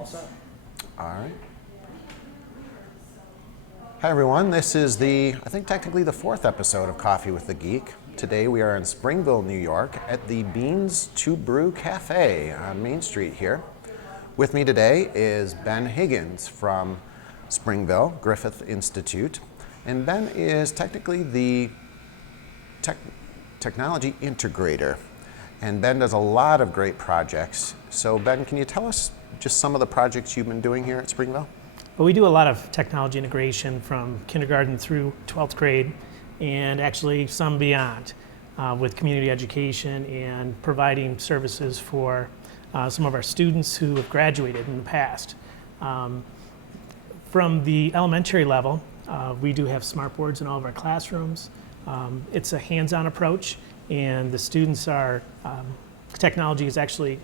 All set. All right. Hi everyone, this is I think technically the 4th episode of Coffee with the Geek. Today we are in Springville, New York at the Beans to Brew Cafe on Main Street here. With me today is Ben Higgins from Springville Griffith Institute. And Ben is technically the technology integrator. And Ben does a lot of great projects. So Ben, can you tell us just some of the projects you've been doing here at Springville? Well, we do a lot of technology integration from kindergarten through 12th grade and actually some beyond with community education and providing services for some of our students who have graduated in the past. From the elementary level, we do have smart boards in all of our classrooms. It's a hands-on approach, and the students are, technology is actually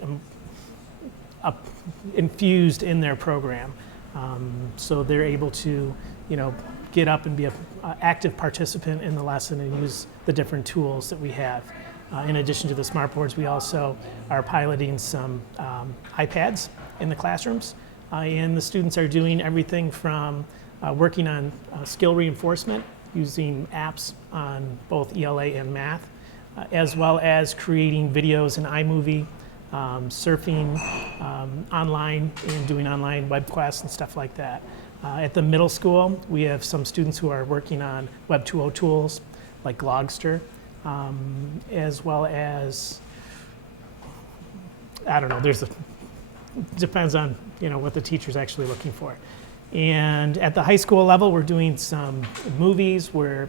infused in their program. So they're able to, get up and be an active participant in the lesson and use the different tools that we have. In addition to the smart boards, we also are piloting some iPads in the classrooms. And the students are doing everything from working on skill reinforcement using apps on both ELA and math, as well as creating videos in iMovie, surfing online and doing online web quests and stuff like that. At the middle school, we have some students who are working on Web 2.0 tools like Glogster, as well as, I don't know, depends on what the teacher's actually looking for. And at the high school level, we're doing some movies. We're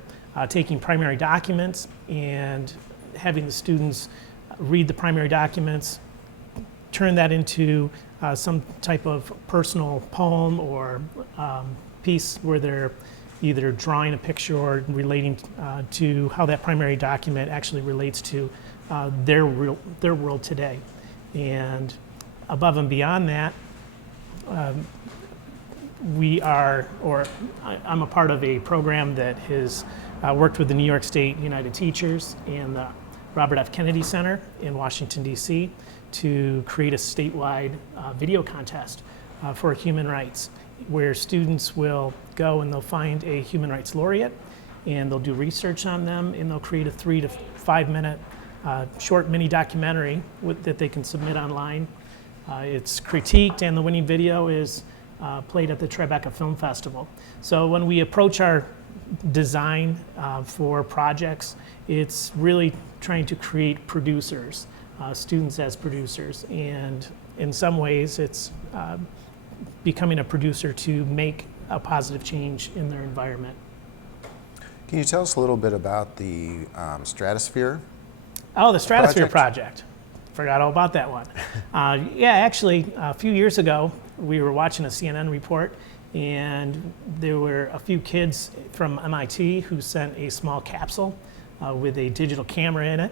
taking primary documents and having the students read the primary documents, turn that into some type of personal poem or piece where they're either drawing a picture or relating to how that primary document actually relates to their world today. And above and beyond that, I'm a part of a program that has worked with the New York State United Teachers and the Robert F. Kennedy Center in Washington, D.C. to create a statewide video contest for human rights, where students will go and they'll find a human rights laureate and they'll do research on them and they'll create a 3 to 5 minute short mini documentary that they can submit online. It's critiqued and the winning video is played at the Tribeca Film Festival. So when we approach our design for projects, it's really trying to create producers, students as producers, and in some ways it's becoming a producer to make a positive change in their environment. Can you tell us a little bit about the stratosphere? Oh, the Stratosphere project. Forgot all about that one. Yeah, actually, a few years ago, we were watching a CNN report, and there were a few kids from MIT who sent a small capsule with a digital camera in it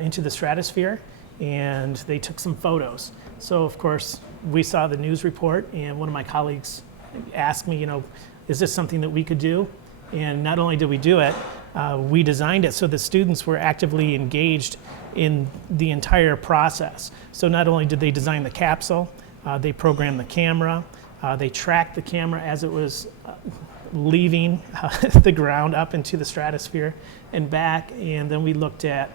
into the stratosphere, and they took some photos. So, of course, we saw the news report, and one of my colleagues asked me, is this something that we could do? And not only did we do it, we designed it so the students were actively engaged in the entire process. So not only did they design the capsule, they programmed the camera, they tracked the camera as it was leaving the ground up into the stratosphere and back, and then we looked at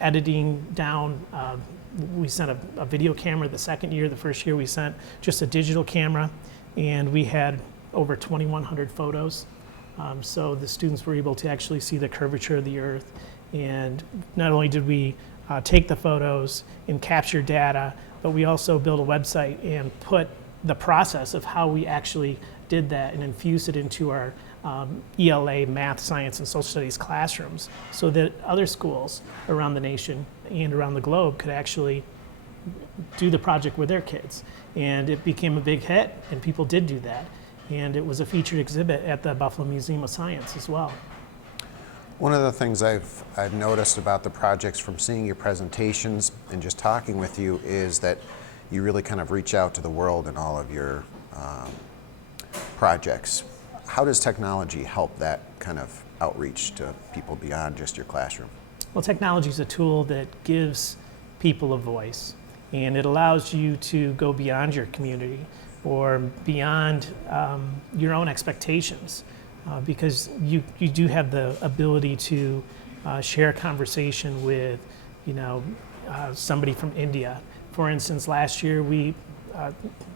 editing down. We sent a video camera the second year. The first year we sent just a digital camera, and we had over 2,100 photos. So the students were able to actually see the curvature of the Earth. And not only did we take the photos and capture data, but we also built a website and put the process of how we actually did that and infused it into our ELA, math, science, and social studies classrooms so that other schools around the nation and around the globe could actually do the project with their kids. And it became a big hit, and people did do that. And it was a featured exhibit at the Buffalo Museum of Science as well. One of the things I've noticed about the projects from seeing your presentations and just talking with you is that you really kind of reach out to the world in all of your projects. How does technology help that kind of outreach to people beyond just your classroom? Well, technology is a tool that gives people a voice. And it allows you to go beyond your community or beyond your own expectations because you do have the ability to share a conversation with, somebody from India. For instance, last year we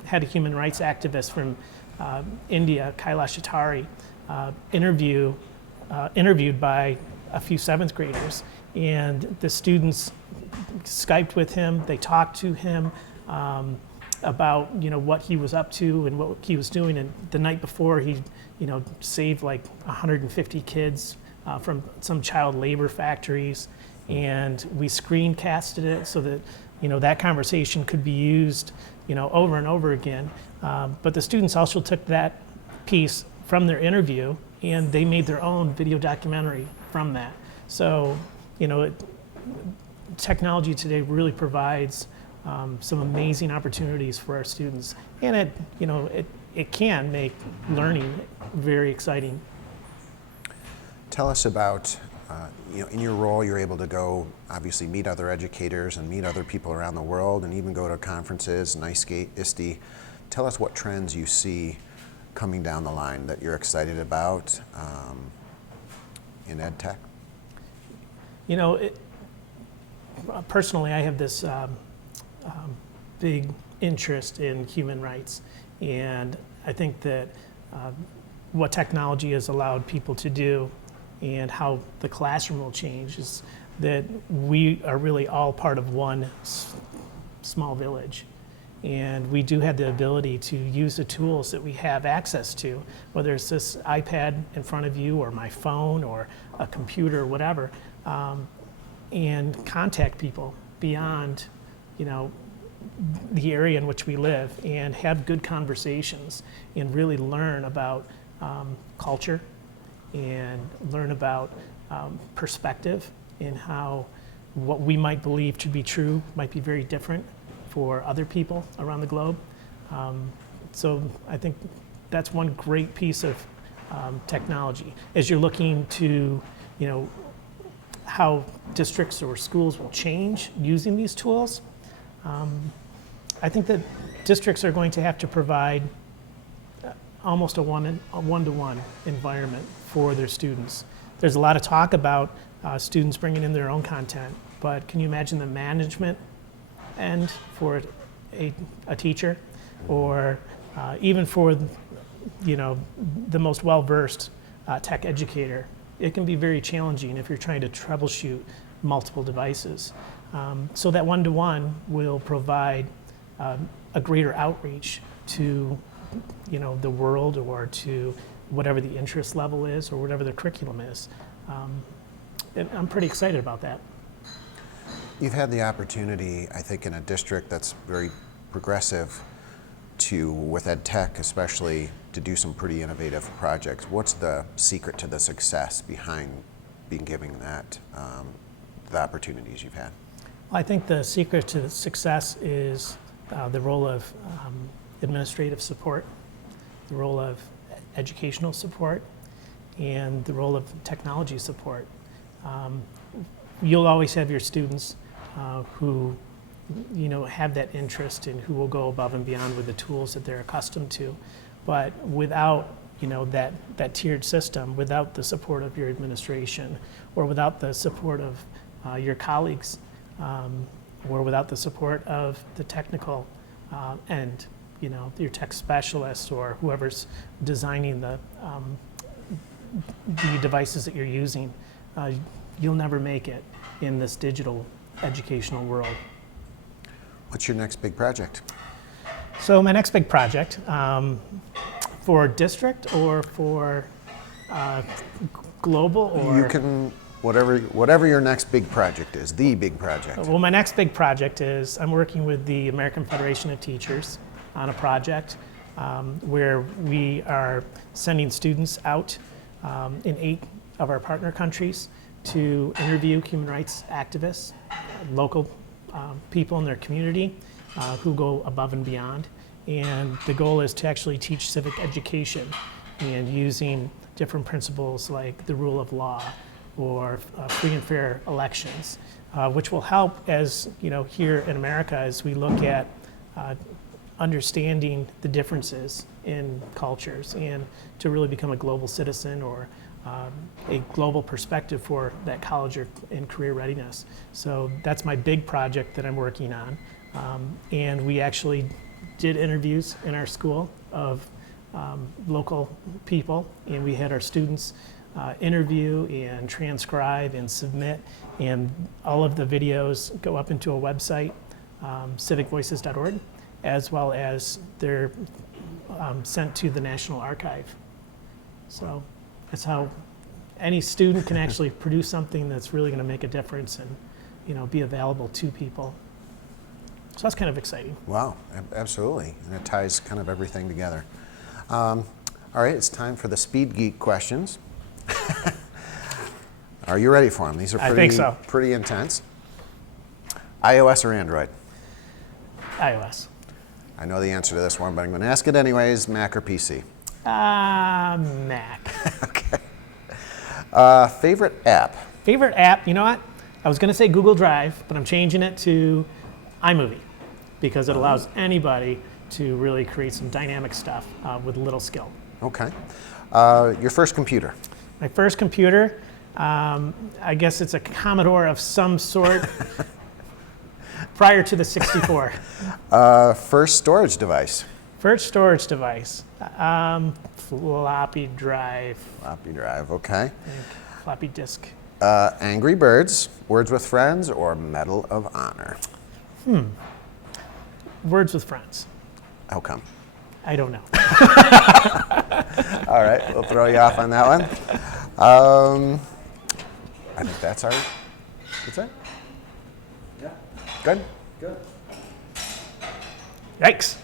had a human rights activist from India, Kailash Attari, interviewed by a few 7th graders, and the students Skyped with him. They talked to him about what he was up to and what he was doing. And the night before, he saved like 150 kids from some child labor factories, and we screencasted it so that that conversation could be used over and over again. But the students also took that piece from their interview and they made their own video documentary from that. So technology today really provides some amazing opportunities for our students, and it can make learning very exciting. Tell us about, in your role, you're able to go obviously meet other educators and meet other people around the world, and even go to conferences, NYSCATE, ISTE. Tell us what trends you see coming down the line that you're excited about in ed tech. Personally, I have this big interest in human rights, and I think that what technology has allowed people to do and how the classroom will change is that we are really all part of one small village. And we do have the ability to use the tools that we have access to, whether it's this iPad in front of you or my phone or a computer or whatever, and contact people beyond, the area in which we live and have good conversations and really learn about culture and learn about perspective and how what we might believe to be true might be very different for other people around the globe. So I think that's one great piece of technology. As you're looking to, how districts or schools will change using these tools, I think that districts are going to have to provide almost a one-to-one environment for their students. There's a lot of talk about students bringing in their own content, but can you imagine the management end for a teacher, or even for the most well-versed tech educator? It can be very challenging if you're trying to troubleshoot multiple devices. So that one-to-one will provide a greater outreach to the world, or to whatever the interest level is, or whatever the curriculum is. And I'm pretty excited about that. You've had the opportunity, I think, in a district that's very progressive with ed tech especially, to do some pretty innovative projects. What's the secret to the success behind being given that, the opportunities you've had? Well, I think the secret to success is the role of administrative support, the role of educational support, and the role of technology support. You'll always have your students who have that interest and who will go above and beyond with the tools that they're accustomed to. But without that tiered system, without the support of your administration, or without the support of your colleagues, or without the support of the technical end, your tech specialists or whoever's designing the devices that you're using, you'll never make it in this digital educational world. What's your next big project? So my next big project, for district or for global, or you can, whatever your next big project is, the big project. Well, my next big project is I'm working with the American Federation of Teachers on a project where we are sending students out in 8 of our partner countries to interview human rights activists, local people in their community who go above and beyond. And the goal is to actually teach civic education and using different principles like the rule of law, or free and fair elections, which will help as, here in America as we look at understanding the differences in cultures and to really become a global citizen or a global perspective for that college and career readiness. So that's my big project that I'm working on. And we actually did interviews in our school of local people, and we had our students interview and transcribe and submit, and all of the videos go up into a website, civicvoices.org, as well as they're sent to the National Archive. So that's how any student can actually produce something that's really going to make a difference and be available to people. So that's kind of exciting. Wow, absolutely. And it ties kind of everything together. All right, it's time for the Speed Geek questions. Are you ready for them? These are I think so. Pretty intense. iOS or Android? iOS. I know the answer to this one, but I'm going to ask it anyways. Mac or PC? Mac. Okay. Favorite app? Favorite app, you know what? I was going to say Google Drive, but I'm changing it to iMovie because it allows anybody to really create some dynamic stuff with little skill. Okay. Your first computer? My first computer, I guess it's a Commodore of some sort prior to the 64. First storage device? First storage device, floppy drive. Floppy drive, okay. Floppy disk. Angry Birds, Words with Friends, or Medal of Honor? Words with Friends. How come? I don't know. All right, we'll throw you off on that one. I think that's our. What's that? Yeah. Good? Good. Yikes.